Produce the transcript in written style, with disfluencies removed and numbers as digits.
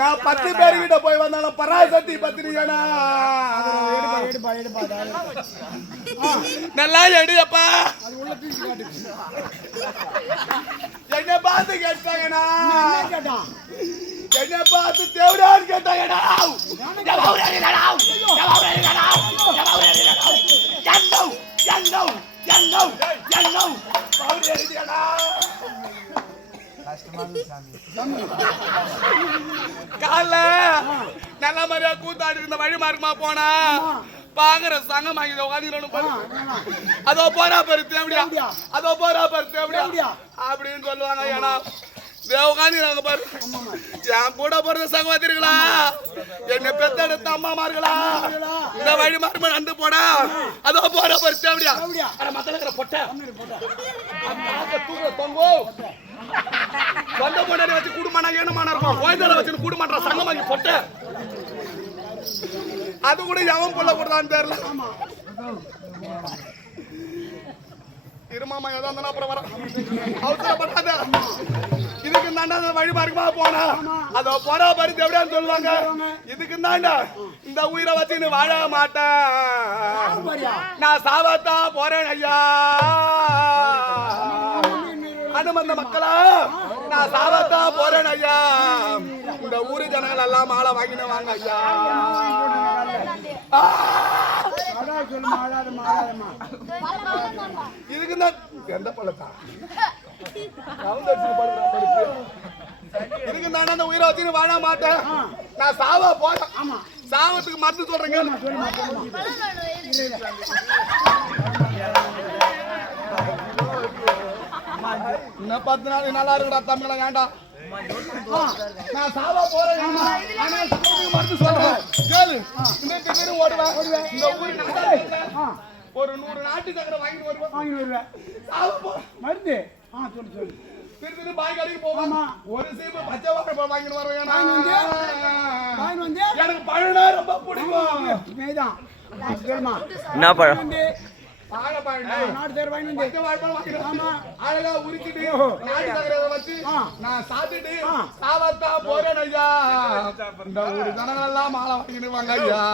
நான் 10 பேர்கிட்ட போய் வந்தாலும் பராசக்தி பத்திரிக்கா நல்லா எடுப்பா. என்ன பார்த்து கேட்டாங்கண்ணா, என்ன பார்த்து தேவடான்னு கேட்டாங்கண்ணா. கால நல்ல மாதிரியா கூத்தாடி இருந்த வழி மார்க்கமா போனா பாக்குற சங்கம் வாங்கி உட்காந்து அதோ போரா பருத்து அப்படியா, அதோ போரா பருத்து அப்படியா அப்படின்னு சொல்லுவாங்க. ஏன்னா உட்காந்துறாங்க பாரு, என் கூட பிறந்த சகோதரிகளா, என்ன பெத்தெடுத்த அம்மாமார்களா, இந்த வழி மார்க்கமா நந்து போடா, அதோ போரா பருத்து அப்படியா மத்தல பொட்டை தொங்கோ சொந்த பொண்டாடி வச்சு கூடுமானா ஏனமான இருக்கும், கோயந்தால வச்சு கூடுமாட்டா சங்கம் வாங்கி பொட்டை. அது கூட எவன் புள்ள கூடதான் தெரியல. இருமாமா ஏதோ இருந்தாலும் அப்புறம் வர அவசரப்படாத. இதுக்கு தாண்டா வழி மார்க்கமா போனா அதோ போறா பருத்தி எப்படியான்னு சொல்லுவாங்க. இதுக்கு தாண்டா இந்த உயிரை வச்சுன்னு வாழ மாட்டேன், நான் சாவத்தான் போறேன் ஐயா. அனுமந்த மக்களா, நான் சாவத்தான் போறேன் ஐயா. இந்த ஊரு ஜனங்கள் எல்லாம் மாலை வாங்கின வாங்க ஐயா. இதுக்கு தான் எந்த பழத்தா இதுக்கு தானே அந்த உயிரை வச்சு வாழ மாட்டேன், நான் சாவ போறேன். சாவத்துக்கு மருந்து சொல்றேங்க. இன்னும் 10 நாள் நல்லா இருக்குடா தமிழ வேண்டாம், நான் சாவா போறேன். மருந்து சொல்றேன் கேளு. இன்னும் ஓடுவேன் இந்த ஊருக்கு ஒரு 100 நாட்டு சக்கரை வாங்கிட்டு வருவேன். மருந்து சொல்லு திருப்பி பாய் கடைக்கு போவோம். ஒரு சீப்பு பச்சை வாழை வாங்கிட்டு வருவேன். எனக்கு பழனா ரொம்ப பிடிக்கும். என்ன பழம்? அழகா உரிச்சிட்டு நாட்டு சக்கரை வச்சு நான் சாப்பிட்டுட்டு சாவத்தா போறேன் ஐயா. இந்த ஒரு ஜனங்கள் எல்லாம் மாலை வாங்கிடுவாங்க ஐயா.